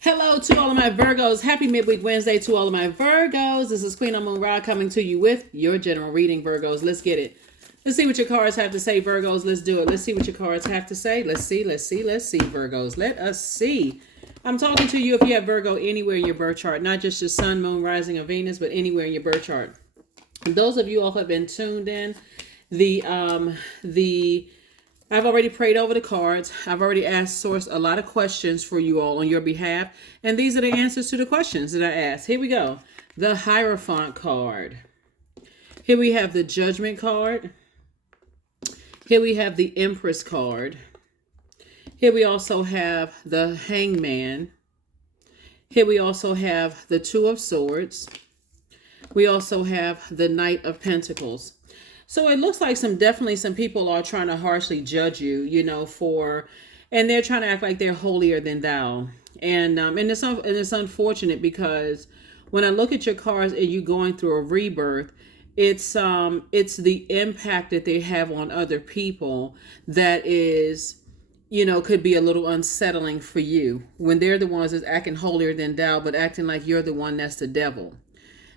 Hello to all of my Virgos. Happy Midweek Wednesday to all of my Virgos. This is Queen Amun Ra coming to you with your general reading, Virgos. Let's get it. Let's see what your cards have to say, Virgos. Let's do it. Let's see what your cards have to say. Let's see, Virgos. Let us see. I'm talking to you if you have Virgo anywhere in your birth chart, not just your sun, moon, rising, or Venus, but anywhere in your birth chart. And those of you all who have been tuned in, I've already prayed over the cards. I've already asked Source a lot of questions for you all on your behalf. And these are the answers to the questions that I asked. Here we go. The Hierophant card. Here we have the Judgment card. Here we have the Empress card. Here we also have the Hangman. Here we also have the Two of Swords. We also have the Knight of Pentacles. So it looks like definitely some people are trying to harshly judge you, and they're trying to act like they're holier than thou. And it's unfortunate because when I look at your cards and you going through a rebirth, it's the impact that they have on other people that is, could be a little unsettling for you when they're the ones that's acting holier than thou, but acting like you're the one that's the devil.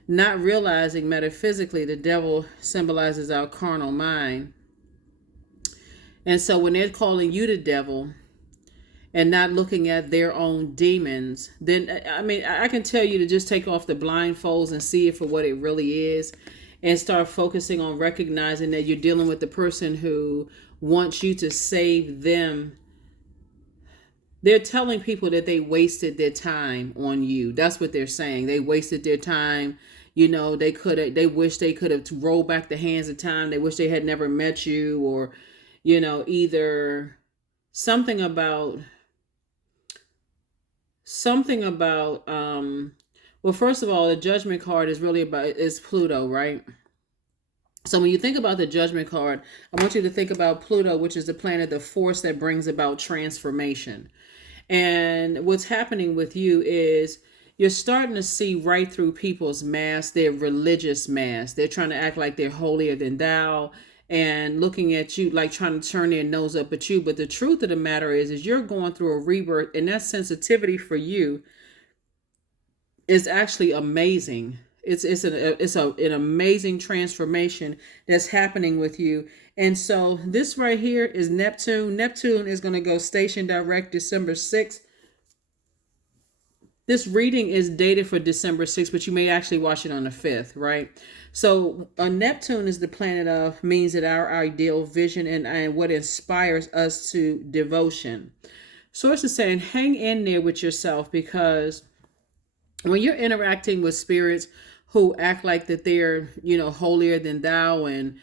Not realizing metaphysically the devil symbolizes our carnal mind. And so when they're calling you the devil and not looking at their own demons, then I can tell you to just take off the blindfolds and see it for what it really is and start focusing on recognizing that you're dealing with the person who wants you to save them. They're telling people that they wasted their time on you. That's what they're saying. They wasted their time. They wish they could have rolled back the hands of time. They wish they had never met you, or, either something about, well, first of all, the Judgment card is Pluto, right? So when you think about the Judgment card, I want you to think about Pluto, which is the planet, the force that brings about transformation. And what's happening with you is you're starting to see right through people's masks, their religious masks. They're trying to act like they're holier than thou and looking at you like trying to turn their nose up at you. But the truth of the matter is you're going through a rebirth, and that sensitivity for you is actually amazing. It's an amazing transformation that's happening with you. And so this right here is Neptune. Neptune is going to go station direct December 6th. This reading is dated for December 6th, but you may actually watch it on the 5th, right? So Neptune is the planet of means that our ideal vision and what inspires us to devotion. Source is saying hang in there with yourself, because when you're interacting with spirits who act like that they're, holier than thou, and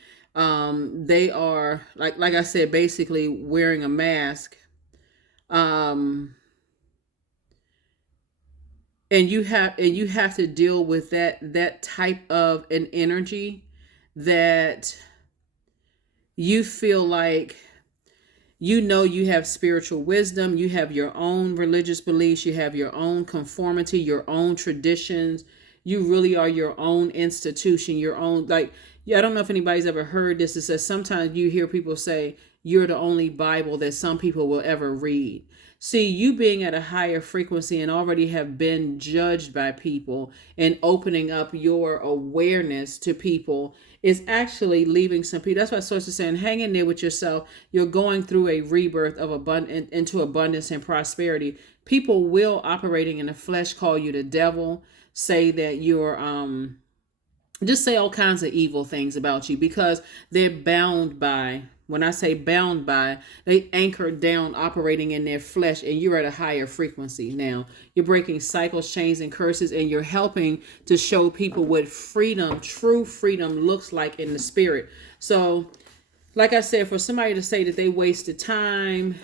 they are like I said, basically wearing a mask, and you have to deal with that type of an energy that you feel like you have spiritual wisdom, you have your own religious beliefs, you have your own conformity, your own traditions. You really are your own institution, your own, I don't know if anybody's ever heard this. It says sometimes you hear people say you're the only Bible that some people will ever read. See, you being at a higher frequency and already have been judged by people and opening up your awareness to people is actually leaving some people. That's why Source is saying, hang in there with yourself. You're going through a rebirth of into abundance and prosperity. People will, operating in the flesh, call you the devil, say that you're, just say all kinds of evil things about you, because they're bound by, when I say bound by, they anchored down operating in their flesh, and you're at a higher frequency now. You're breaking cycles, chains, and curses, and you're helping to show people what freedom, true freedom, looks like in the spirit. So, like I said, for somebody to say that they wasted time,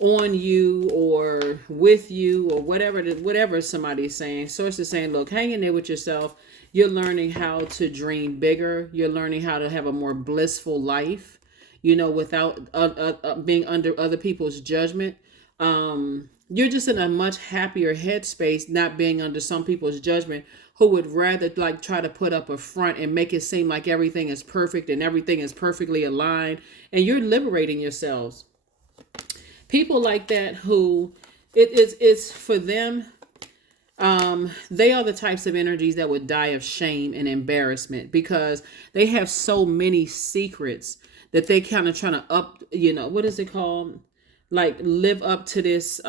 on you or with you or whatever somebody's saying, Source is saying, look, hang in there with yourself. You're learning how to dream bigger. You're learning how to have a more blissful life, without being under other people's judgment. You're just in a much happier headspace, not being under some people's judgment, who would rather try to put up a front and make it seem like everything is perfect and everything is perfectly aligned. And you're liberating yourselves. People like that who it's for them. They are the types of energies that would die of shame and embarrassment because they have so many secrets that they kind of trying to what is it called? Like live up to this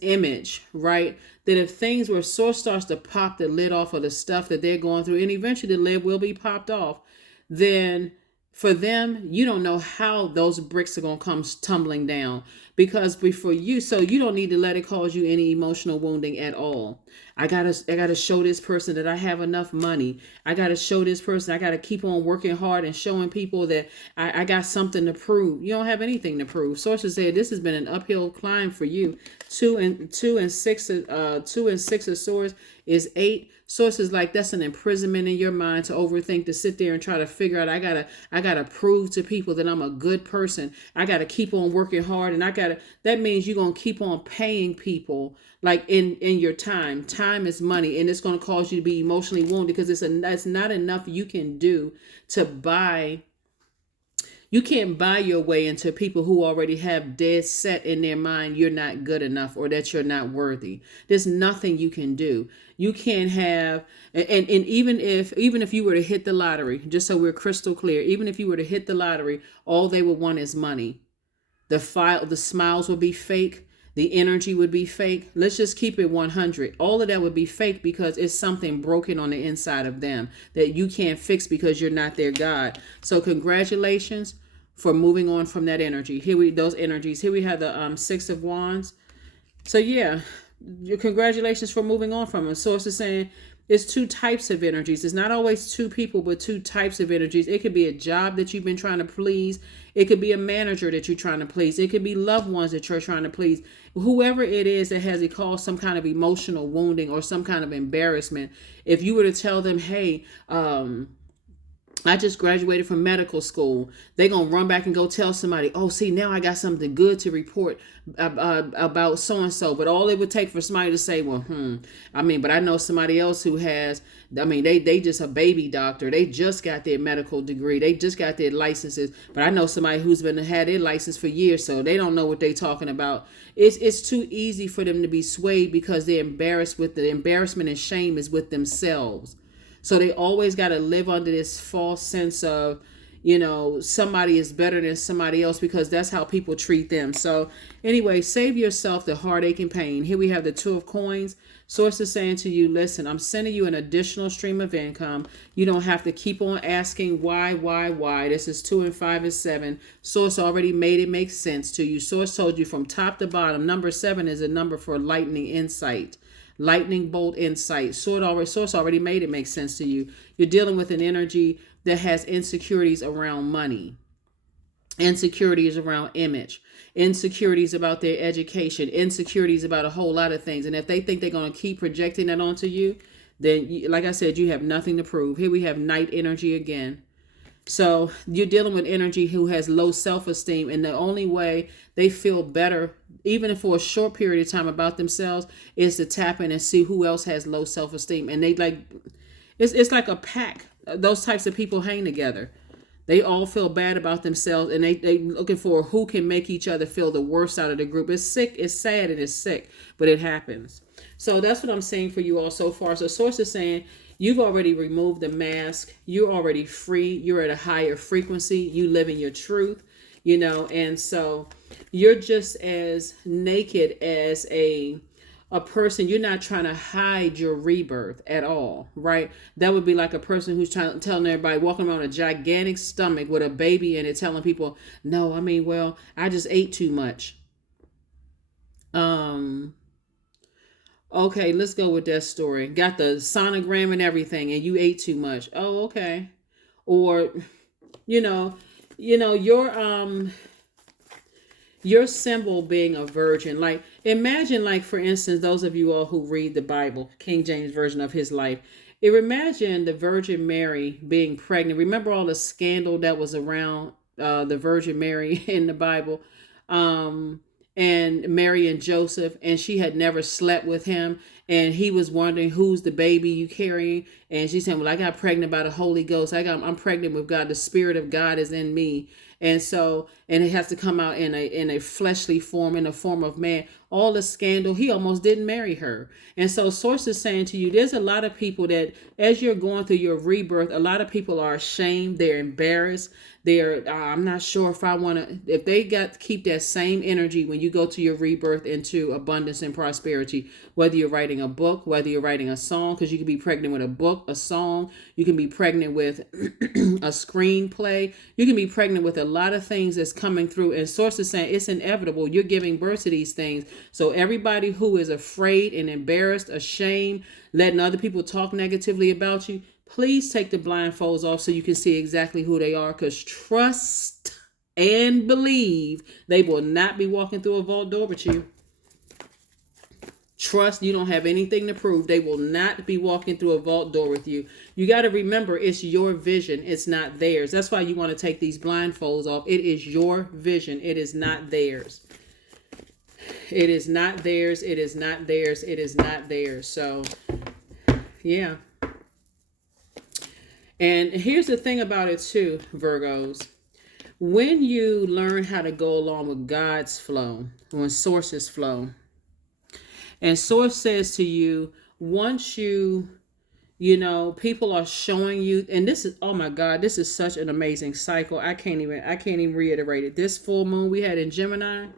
image, right? That if things where source starts to pop the lid off of the stuff that they're going through, and eventually the lid will be popped off, then for them, you don't know how those bricks are going to come tumbling down because before you, so you don't need to let it cause you any emotional wounding at all. I gotta show this person that I have enough money. I gotta show this person. I gotta keep on working hard and showing people that I got something to prove. You don't have anything to prove. Sources say this has been an uphill climb for you. Two and six of swords is 8. Sources like that's an imprisonment in your mind to overthink, to sit there and try to figure out, I gotta prove to people that I'm a good person. I gotta keep on working hard, and that means you're gonna keep on paying people like in your time. Time is money, and it's gonna cause you to be emotionally wounded because it's not enough you can do to buy. You can't buy your way into people who already have dead set in their mind you're not good enough or that you're not worthy. There's nothing you can do. You can't have, and even if you were to hit the lottery, just so we're crystal clear, even if you were to hit the lottery, all they would want is money. The smiles would be fake. The energy would be fake. Let's just keep it 100. All of that would be fake because it's something broken on the inside of them that you can't fix because you're not their God. So congratulations for moving on from that energy. Those energies. Here we have the 6 of Wands. So yeah, your congratulations for moving on from them. Source is saying it's 2 types of energies. It's not always 2 people, but 2 types of energies. It could be a job that you've been trying to please. It could be a manager that you're trying to please. It could be loved ones that you're trying to please. Whoever it is that has caused some kind of emotional wounding or some kind of embarrassment. If you were to tell them, hey, I just graduated from medical school, they're going to run back and go tell somebody, oh, see, now I got something good to report about so-and-so. But all it would take for somebody to say, well, but I know somebody else who has, they just a baby doctor. They just got their medical degree. They just got their licenses. But I know somebody who's had their license for years, so they don't know what they're talking about. It's too easy for them to be swayed because they're embarrassed with the embarrassment and shame is with themselves. So they always got to live under this false sense of, somebody is better than somebody else because that's how people treat them. So anyway, save yourself the heartache and pain. Here we have the 2 of Coins. Source is saying to you, listen, I'm sending you an additional stream of income. You don't have to keep on asking why. This is 2 and 5 and 7. Source already made it make sense to you. Source told you from top to bottom. Number 7 is a number for lightning insight. Lightning bolt insight. Source already made it make sense to you. You're dealing with an energy that has insecurities around money, insecurities around image, insecurities about their education, insecurities about a whole lot of things. And if they think they're going to keep projecting that onto you, then like I said, you have nothing to prove. Here we have night energy again. So you're dealing with energy who has low self-esteem, and the only way they feel better, even for a short period of time, about themselves is to tap in and see who else has low self-esteem. And they it's like a pack. Those types of people hang together. They all feel bad about themselves, and they looking for who can make each other feel the worst out of the group. It's sick, it's sad, and it's sick, but it happens. So that's what I'm saying for you all so far. So Source is saying you've already removed the mask. You're already free. You're at a higher frequency. You live in your truth, and so you're just as naked as a person. You're not trying to hide your rebirth at all, right? That would be like a person who's telling everybody, walking around a gigantic stomach with a baby in it, telling people, no, I just ate too much. Okay, let's go with that story. Got the sonogram and everything, and you ate too much. Oh, okay. Or, your symbol being a virgin. Like, imagine, like, for instance, those of you all who read the Bible, King James Version of his life, imagine the Virgin Mary being pregnant. Remember all the scandal that was around the Virgin Mary in the Bible? And Mary and Joseph, and she had never slept with him, and he was wondering, who's the baby you carrying? And she said, well, I got pregnant by the Holy Ghost. I'm pregnant with God. The Spirit of God is in me. And so, and it has to come out in a fleshly form, in the form of man. All the scandal, he almost didn't marry her. And so source is saying to you, there's a lot of people that as you're going through your rebirth, a lot of people are ashamed, they're embarrassed, they're I'm not sure if I want to, if they got to keep that same energy when you go to your rebirth into abundance and prosperity, whether you're writing a book, whether you're writing a song, because you can be pregnant with a book, a song, you can be pregnant with a screenplay, you can be pregnant with a lot of things that's coming through. And source is saying it's inevitable. You're giving birth to these things. So everybody who is afraid and embarrassed, ashamed, letting other people talk negatively about you, please take the blindfolds off so you can see exactly who they are. Because trust and believe they will not be walking through a vault door with you. Trust, you don't have anything to prove. They will not be walking through a vault door with you. You got to remember, it's your vision. It's not theirs. That's why you want to take these blindfolds off. It is your vision. It is not theirs. It is not theirs. It is not theirs. It is not theirs. So, yeah. And here's the thing about it too, Virgos. When you learn how to go along with God's flow, when source's flow, and source says to you, once you people are showing you, and this is, oh my God, this is such an amazing cycle. I can't even reiterate it. This full moon we had in Gemini,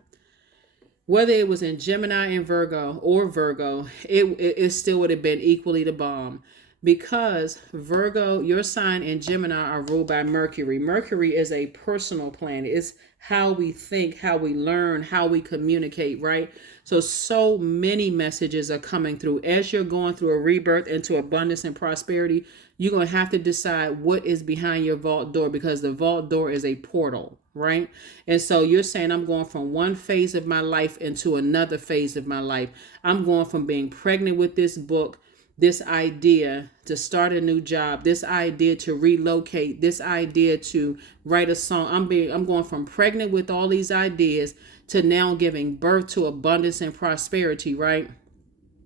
whether it was in Gemini and Virgo or Virgo, it still would have been equally the bomb. Because Virgo, your sign, and Gemini are ruled by Mercury. Mercury is a personal planet. It's how we think, how we learn, how we communicate, right? So many messages are coming through. As you're going through a rebirth into abundance and prosperity, you're going to have to decide what is behind your vault door, because the vault door is a portal, right? And so you're saying, I'm going from one phase of my life into another phase of my life. I'm going from being pregnant with this book, this idea to start a new job, this idea to relocate, this idea to write a song. I'm going from pregnant with all these ideas to now giving birth to abundance and prosperity, right?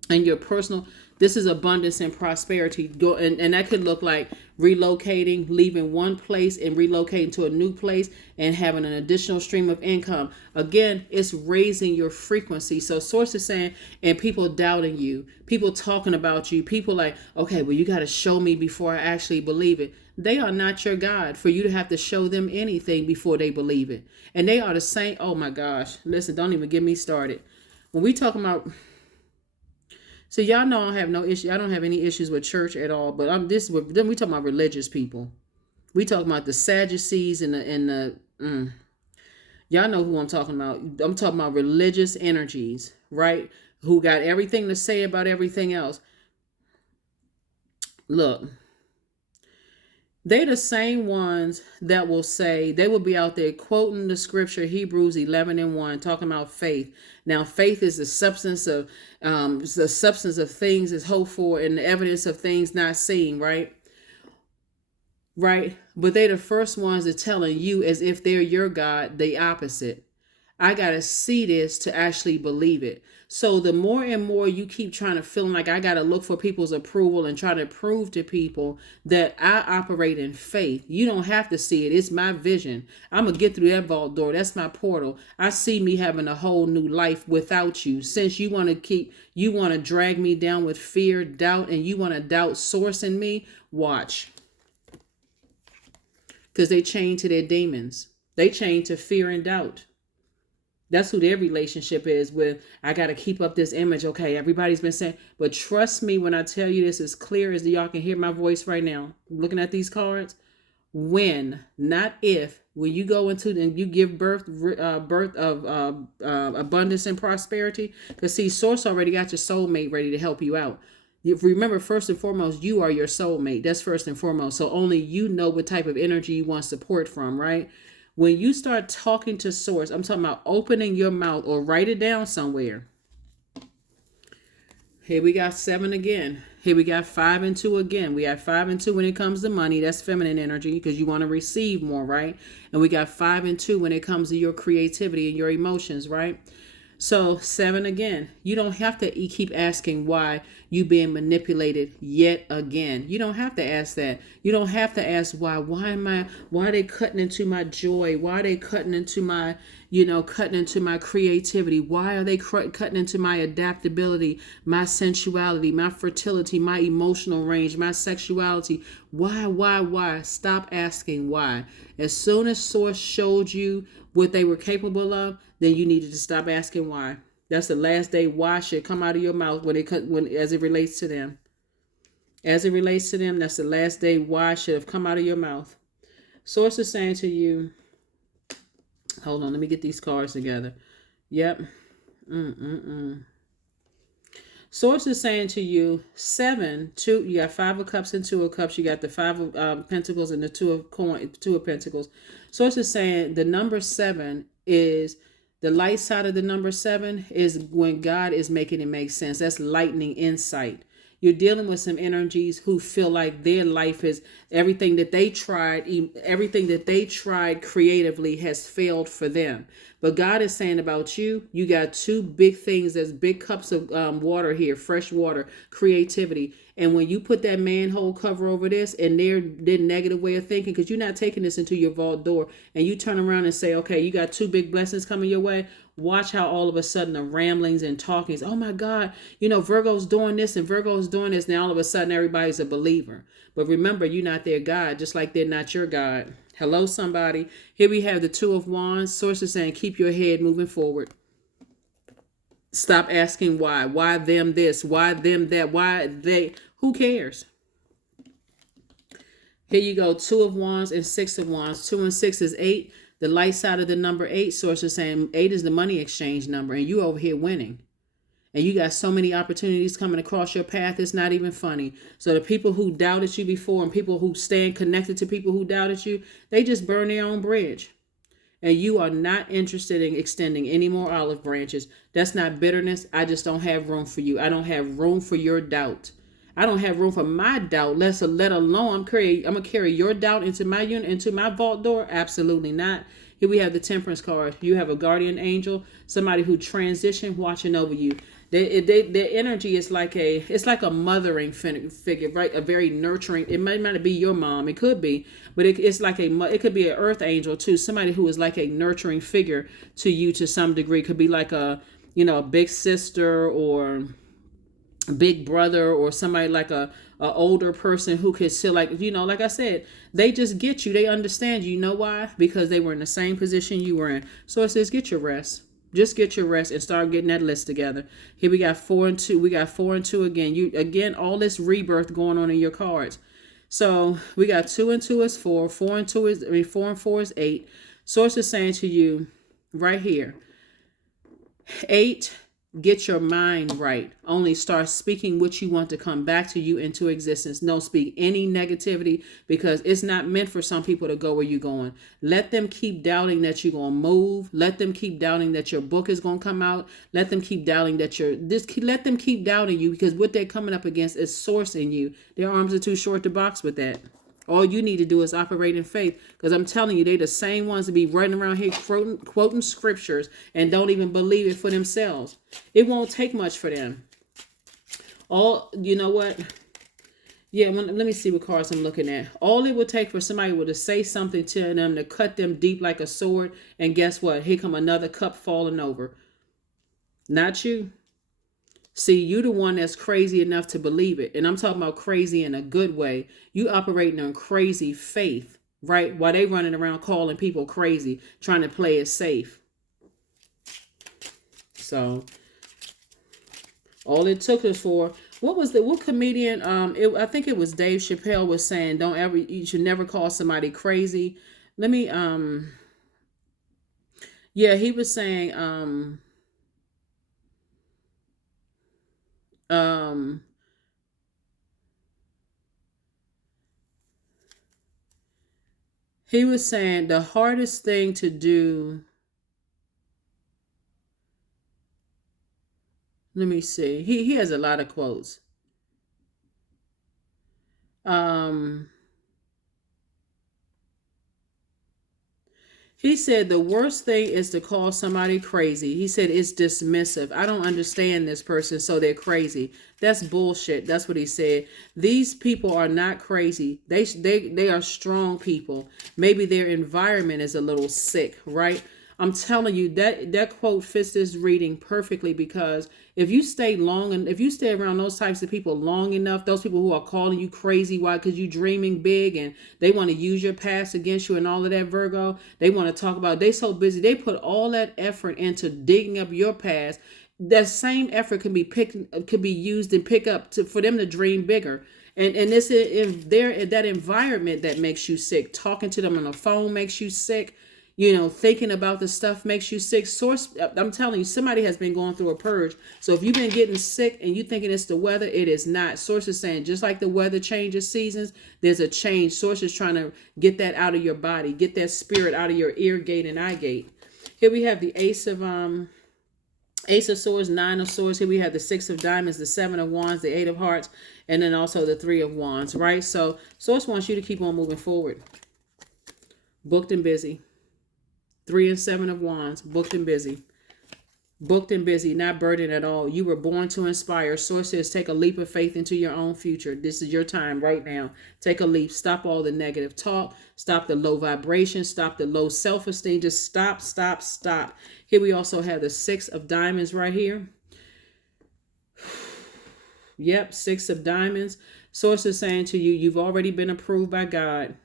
And your personal, this is abundance and prosperity. Go and that could look like relocating, leaving one place and relocating to a new place and having an additional stream of income. Again, it's raising your frequency. So source is saying, and people doubting you, people talking about you, people like, okay, well, you got to show me before I actually believe it. They are not your God for you to have to show them anything before they believe it. And they are the same. Oh my gosh. Listen, don't even get me started. When we talking about, so y'all know I don't have no issue. I don't have any issues with church at all. But then we talking about religious people. We talking about the Sadducees and the y'all know who I'm talking about. I'm talking about religious energies, right? Who got everything to say about everything else. Look, they the same ones that will say, they will be out there quoting the scripture, Hebrews 11:1, talking about faith. Now, faith is the substance of things is hoped for and the evidence of things not seen, right? Right. But they the first ones that telling you, as if they're your God, the opposite. I got to see this to actually believe it. So the more and more you keep trying to feel like I got to look for people's approval and try to prove to people that I operate in faith. You don't have to see it. It's my vision. I'm going to get through that vault door. That's my portal. I see me having a whole new life without you. Since you want to drag me down with fear, doubt, and you want to doubt source in me, watch. Because they chain to their demons. They chain to fear and doubt. That's who their relationship is with. I got to keep up this image. Okay, everybody's been saying, but trust me when I tell you this as clear as y'all can hear my voice right now. Looking at these cards, when, not if, when you go into and you give birth of abundance and prosperity, because see, source already got your soulmate ready to help you out. Remember, first and foremost, you are your soulmate. That's first and foremost. So only you know what type of energy you want support from, right? When you start talking to source, I'm talking about opening your mouth or write it down somewhere. Here we got 7 again. Here we got 5 and 2 again. We have 5 and 2 when it comes to money. That's feminine energy because you want to receive more, right? And we got 5 and 2 when it comes to your creativity and your emotions, right? So 7 again, you don't have to keep asking why you being manipulated yet again. You don't have to ask that. You don't have to ask why are they cutting into my joy? Why are they cutting into my, cutting into my creativity? Why are they cutting into my adaptability, my sensuality, my fertility, my emotional range, my sexuality? Why? Stop asking why. As soon as source showed you what they were capable of, then you needed to stop asking why. That's the last day why should come out of your mouth when as it relates to them. As it relates to them, that's the last day why should have come out of your mouth. Source is saying to you, hold on, let me get these cards together. Yep. Source is saying to you, 7, 2, you got 5 of cups and 2 of cups. You got the 5 of pentacles and the 2 of pentacles. Source is saying the number 7 is the light side of the number 7 is when God is making it make sense. That's lightning insight. You're dealing with some energies who feel like their life is everything that they tried creatively has failed for them. But God is saying about you, you got 2 big things. There's big cups of water here, fresh water, creativity. And when you put that manhole cover over this and their negative way of thinking, because you're not taking this into your vault door, and you turn around and say, okay, you got 2 big blessings coming your way. Watch how all of a sudden the ramblings and talkings, oh my God, Virgo's doing this and Virgo's doing this. Now all of a sudden everybody's a believer. But remember, you're not their God, just like they're not your God. Hello, somebody. Here we have the 2 of Wands. Sources saying, keep your head moving forward. Stop asking why. Why them this? Why them that? Why they? Who cares? Here you go. 2 of Wands and 6 of Wands. 2 and 6 is 8. The light side of the number 8, source is saying 8 is the money exchange number, and you over here winning. And you got so many opportunities coming across your path, it's not even funny. So the people who doubted you before and people who stand connected to people who doubted you, they just burn their own bridge. And you are not interested in extending any more olive branches. That's not bitterness. I just don't have room for you. I don't have room for your doubt. I don't have room for my doubt. Let alone I'm gonna carry your doubt into my unit, into my vault door. Absolutely not. Here we have the Temperance card. You have a guardian angel, somebody who transitioned, watching over you. Their energy is like a mothering figure, right? A very nurturing. It might not be your mom. It could be, but it's like it could be an earth angel too. Somebody who is like a nurturing figure to you to some degree. Could be like a big sister or big brother, or somebody like a older person who could still, like like I said, they just get you. They understand you. You know why? Because they were in the same position you were in. So it says, get your rest. Just get your rest and start getting that list together. Here we got 4 and 2. We got 4 and 2 again. All this rebirth going on in your cards. So we got 2 and 2 is 4. 4 and 4 is 8. Source is saying to you right here, 8. Get your mind right. Only start speaking what you want to come back to you into existence. Don't speak any negativity, because it's not meant for some people to go where you're going. Let them keep doubting that you're going to move. Let them keep doubting that your book is going to come out. Let them keep doubting that let them keep doubting you, because what they're coming up against is source in you. Their arms are too short to box with that. All you need to do is operate in faith, because I'm telling you, they're the same ones to be running around here quoting scriptures and don't even believe it for themselves. It won't take much for them. You know what? Yeah, let me see what cards I'm looking at. All it would take for somebody to say something to them to cut them deep like a sword, and guess what? Here come another cup falling over. Not you. See, you the one that's crazy enough to believe it. And I'm talking about crazy in a good way. You operating on crazy faith, right? While they running around calling people crazy, trying to play it safe. So all it took us for, what comedian, I think it was Dave Chappelle was saying, you should never call somebody crazy. Let me, yeah, he was saying, he was saying the hardest thing to do. Let me see. He has a lot of quotes. He said the worst thing is to call somebody crazy. He said it's dismissive. I don't understand this person, so they're crazy. That's bullshit. That's what he said. These people are not crazy. They are strong people. Maybe their environment is a little sick, right? I'm telling you that quote fits this reading perfectly, because if you stay long and if you stay around those types of people long enough, those people who are calling you crazy, why? Because you dreaming big and they want to use your past against you and all of that, Virgo. They want to talk about, they so busy. They put all that effort into digging up your past. That same effort could be used and pick up for them to dream bigger. And this if they're in that environment that makes you sick. Talking to them on the phone makes you sick. Thinking about the stuff makes you sick. Source, I'm telling you, somebody has been going through a purge. So if you've been getting sick and you thinking it's the weather, it is not. Source is saying, just like the weather changes seasons, there's a change. Source is trying to get that out of your body, get that spirit out of your ear gate and eye gate. Here we have the Ace of Swords, Nine of Swords. Here we have the Six of Diamonds, the Seven of Wands, the Eight of Hearts, and then also the Three of Wands, right? So Source wants you to keep on moving forward. Booked and busy. 3 and 7 of Wands, booked and busy. Booked and busy, not burdened at all. You were born to inspire. Source says take a leap of faith into your own future. This is your time right now. Take a leap. Stop all the negative talk. Stop the low vibration. Stop the low self-esteem. Just stop, stop, stop. Here we also have the 6 of Diamonds right here. Yep, 6 of Diamonds. Source is saying to you, you've already been approved by God.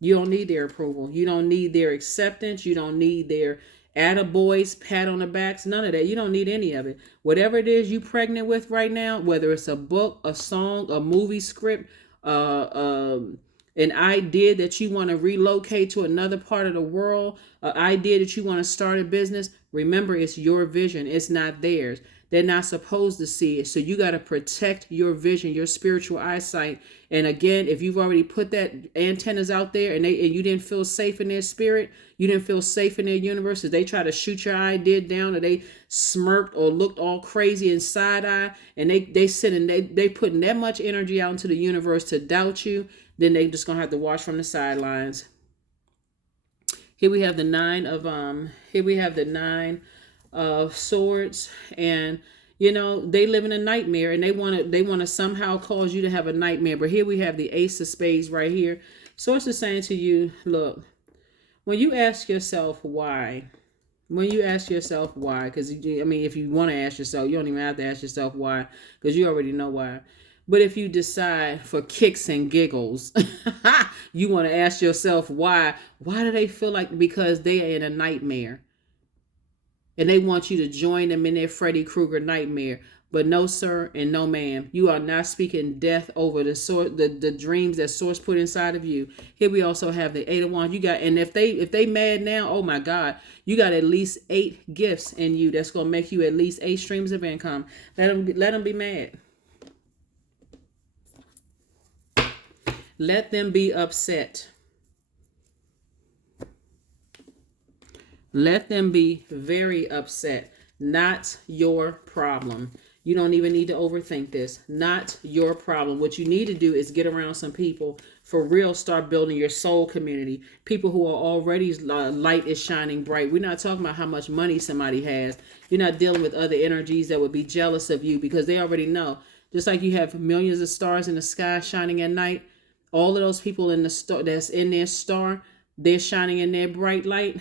You don't need their approval. You don't need their acceptance. You don't need their attaboys, pat on the backs, none of that. You don't need any of it. Whatever it is you pregnant with right now, whether it's a book, a song, a movie script, an idea that you want to relocate to another part of the world, an idea that you want to start a business, remember, it's your vision. It's not theirs. They're not supposed to see it. So you got to protect your vision, your spiritual eyesight. And again, if you've already put that antennas out there and you didn't feel safe in their spirit, you didn't feel safe in their universe, if they try to shoot your idea down, or they smirked or looked all crazy and side eye, and they sit and they putting that much energy out into the universe to doubt you, then they just gonna have to watch from the sidelines. Here we have the nine of Swords, and they live in a nightmare, and they want to somehow cause you to have a nightmare. But here we have the Ace of Spades right here. Source is saying to you, look, when you ask yourself why, because if you want to ask yourself, you don't even have to ask yourself why, because you already know why. But if you decide for kicks and giggles, you want to ask yourself why do they feel like, because they are in a nightmare. And they want you to join them in their Freddy Krueger nightmare. But no, sir, and no, ma'am. You are not speaking death over the dreams that Source put inside of you. Here we also have the Eight of Wands. And if they mad now, oh my God, you got at least 8 gifts in you that's gonna make you at least 8 streams of income. Let them be mad. Let them be upset. Let them be very upset. Not your problem. You don't even need to overthink this. Not your problem. What you need to do is get around some people for real. Start building your soul community. People who are already light is shining bright. We're not talking about how much money somebody has. You're not dealing with other energies that would be jealous of you, because they already know. Just like you have millions of stars in the sky shining at night, all of those people in the star that's in their star, they're shining in their bright light.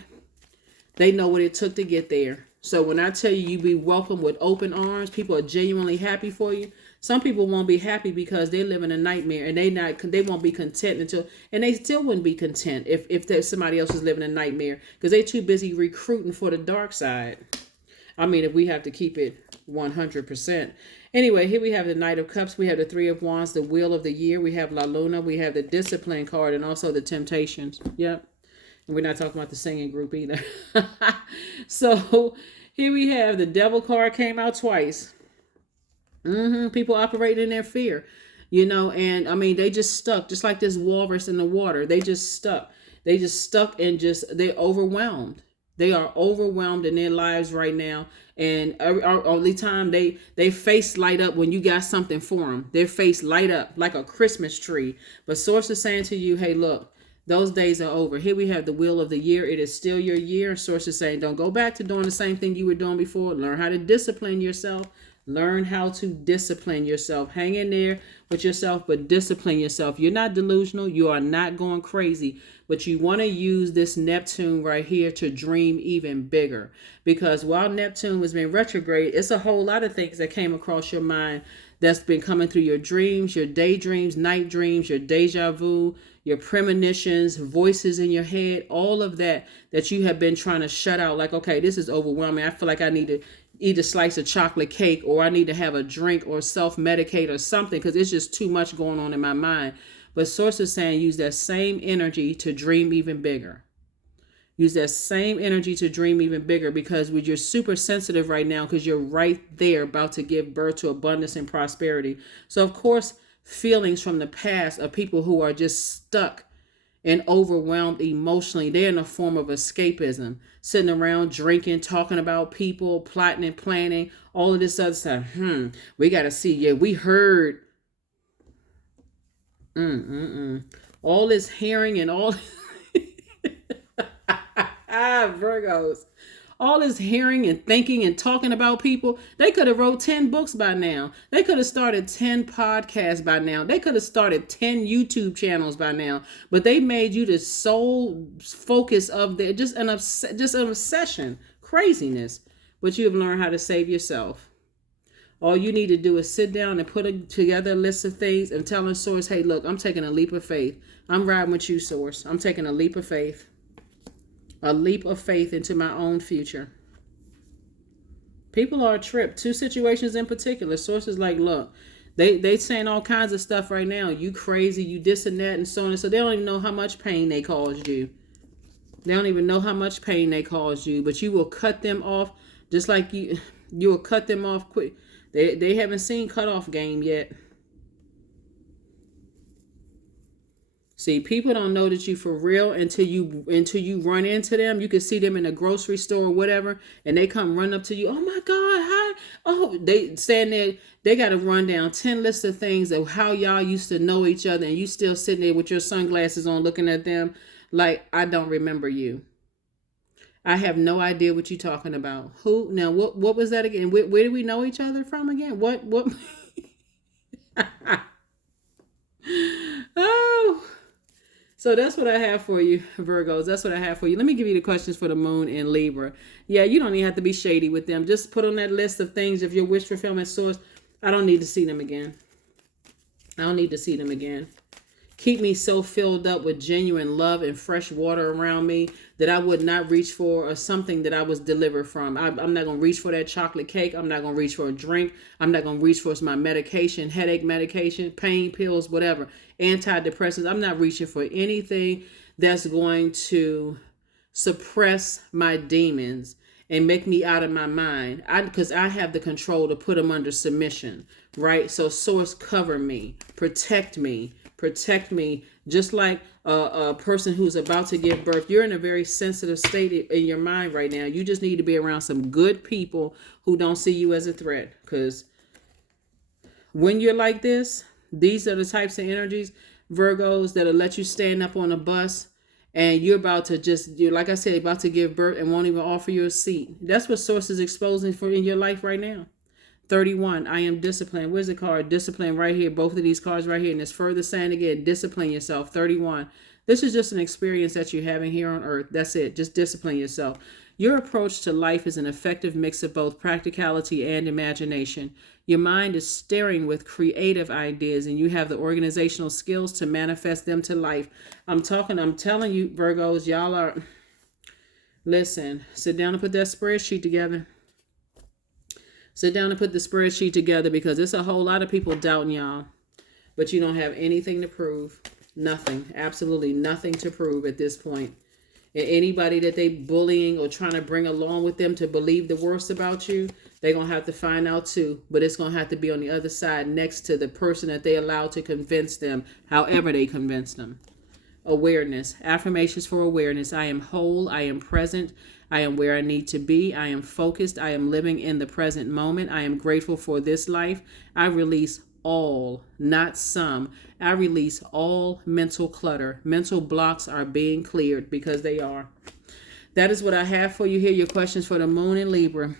They know what it took to get there. So when I tell you, you be welcomed with open arms, people are genuinely happy for you. Some people won't be happy because they live in a nightmare, and they won't be content and they still wouldn't be content if somebody else is living a nightmare, because they're too busy recruiting for the dark side. If we have to keep it 100%. Anyway, here we have the Knight of Cups. We have the Three of Wands, the Wheel of the Year. We have La Luna. We have the Discipline card, and also the Temptations. Yep. And we're not talking about the singing group either. So here we have the Devil card came out twice. People operating in their fear, and they just stuck, just like this walrus in the water. They just stuck. And they're overwhelmed. They are overwhelmed in their lives right now. And only time they face light up when you got something for them. Their face light up like a Christmas tree. But Source is saying to you, hey, look, Those days are over. Here we have the wheel of the year. It is still your year. Source is saying, don't go back to doing the same thing you were doing before. Learn how to discipline yourself. Learn how to discipline yourself. Hang in there with yourself, but discipline yourself. You're not delusional. You are not going crazy. But you want to use this Neptune right here to dream even bigger. Because while Neptune was being retrograde, it's a whole lot of things that came across your mind that's been coming through your dreams, your daydreams, night dreams, your deja vu, your premonitions, voices in your head, all of that you have been trying to shut out. Like, okay, this is overwhelming. I feel like I need to eat a slice of chocolate cake, or I need to have a drink or self-medicate or something, because it's just too much going on in my mind. But Source is saying use that same energy to dream even bigger. Use that same energy to dream even bigger, because you're super sensitive right now, because you're right there about to give birth to abundance and prosperity. So, of course, feelings from the past of people who are just stuck and overwhelmed emotionally, they're in a form of escapism, sitting around drinking, talking about people, plotting and planning, all of this other stuff. We got to see. Yeah, we heard. All this hearing and all. Virgos. All this hearing and thinking and talking about people. They could have wrote 10 books by now. They could have started 10 podcasts by now. They could have started 10 YouTube channels by now. But they made you the sole focus of their just an obsession, craziness. But you have learned how to save yourself. All you need to do is sit down and put together a list of things and tell Source, hey, look, I'm taking a leap of faith. I'm riding with you, Source. I'm taking a leap of faith. A leap of faith into my own future. People are a trip. Two situations in particular. Sources like, look, they saying all kinds of stuff right now. You crazy, you this and that and so on. And so they don't even know how much pain they caused you. They don't even know how much pain they caused you. But you will cut them off just like you will cut them off quick. They haven't seen cutoff game yet. See, people don't know that you for real until you run into them. You can see them in a grocery store or whatever, and they come run up to you. Oh my God, hi. Oh, they stand there. They got to run down 10 lists of things of how y'all used to know each other, and you still sitting there with your sunglasses on looking at them like, I don't remember you. I have no idea what you're talking about. Who? Now, what was that again? Where do we know each other from again? What? Oh. So that's what I have for you, Virgos. That's what I have for you. Let me give you the questions for the moon in Libra. Yeah, you don't even have to be shady with them. Just put on that list of things of your wish fulfillment source. I don't need to see them again. I don't need to see them again. Keep me so filled up with genuine love and fresh water around me that I would not reach for something that I was delivered from. I'm not going to reach for that chocolate cake. I'm not going to reach for a drink. I'm not going to reach for my medication, headache medication, pain pills, whatever, antidepressants. I'm not reaching for anything that's going to suppress my demons and make me out of my mind. Because I have the control to put them under submission, right? So Source, cover me, protect me, just like a person who's about to give birth. You're in a very sensitive state in your mind right now. You just need to be around some good people who don't see you as a threat. Because when you're like this, these are the types of energies, Virgos, that'll let you stand up on a bus and you're about to you're like I said, about to give birth and won't even offer you a seat. That's what Source is exposing for in your life right now. 31, I am disciplined. Where's the card? Discipline right here. Both of these cards right here. And it's further saying again, discipline yourself. 31. This is just an experience that you're having here on earth. That's it. Just discipline yourself. Your approach to life is an effective mix of both practicality and imagination. Your mind is staring with creative ideas and you have the organizational skills to manifest them to life. I'm telling you, Virgos, y'all are, listen, sit down and put that spreadsheet together. Sit down and put the spreadsheet together, because there's a whole lot of people doubting y'all, but you don't have anything to prove. Nothing, absolutely nothing to prove at this point. And anybody that they bullying or trying to bring along with them to believe the worst about you, they're going to have to find out too. But it's going to have to be on the other side next to the person that they allowed to convince them, however they convince them. Awareness. Affirmations for awareness. I am whole. I am present. I am where I need to be. I am focused. I am living in the present moment. I am grateful for this life. I release all, not some. I release all mental clutter. Mental blocks are being cleared because they are. That is what I have for you here. Your questions for the moon in Libra.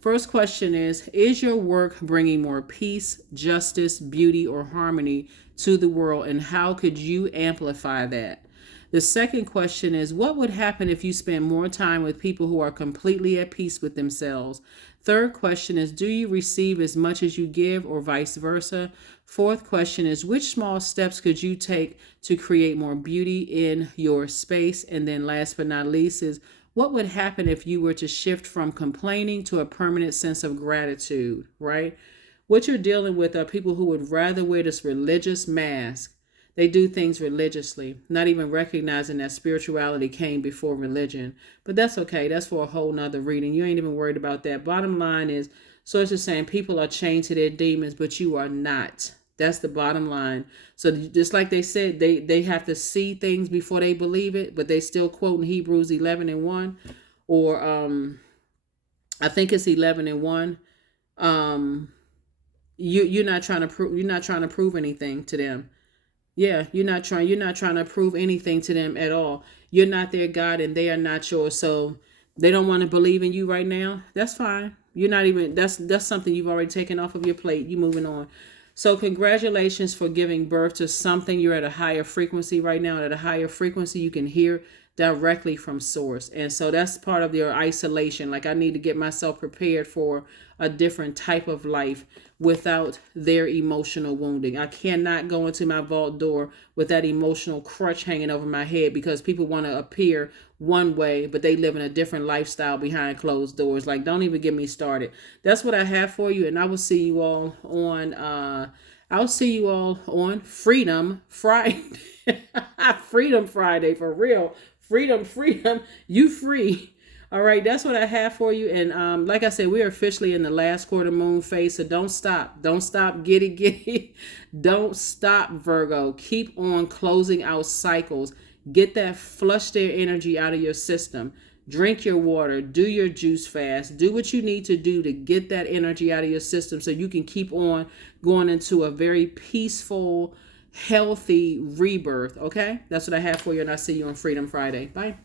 First question is your work bringing more peace, justice, beauty, or harmony to the world? And how could you amplify that? The second question is, what would happen if you spend more time with people who are completely at peace with themselves? Third question is, do you receive as much as you give, or vice versa? Fourth question is, which small steps could you take to create more beauty in your space? And then last but not least is, what would happen if you were to shift from complaining to a permanent sense of gratitude, right? What you're dealing with are people who would rather wear this religious mask. They do things religiously, not even recognizing that spirituality came before religion. But that's okay. That's for a whole nother reading. You ain't even worried about that. Bottom line is, so it's just saying people are chained to their demons, but you are not. That's the bottom line. So just like they said, they have to see things before they believe it, but they still quoting Hebrews 11:1, or I think it's 11:1. You're not trying to prove anything to them. Yeah, you're not trying to prove anything to them at all. You're not their God and they are not yours. So they don't want to believe in you right now. That's fine. You're not even, that's something you've already taken off of your plate. You moving on. So congratulations for giving birth to something. You're at a higher frequency right now. At a higher frequency, you can hear directly from source. And so that's part of your isolation. Like, I need to get myself prepared for a different type of life without their emotional wounding. I cannot go into my vault door with that emotional crutch hanging over my head because people want to appear one way, but they live in a different lifestyle behind closed doors. Like, don't even get me started. That's what I have for you. And I will see you all on Freedom Friday. Freedom Friday, for real. Freedom, you free. All right, that's what I have for you. And like I said, we are officially in the last quarter moon phase, so don't stop. Don't stop. Get it. Don't stop, Virgo. Keep on closing out cycles. Get that flush their energy out of your system. Drink your water. Do your juice fast. Do what you need to do to get that energy out of your system so you can keep on going into a very peaceful, healthy rebirth. Okay? That's what I have for you, and I'll see you on Freedom Friday. Bye.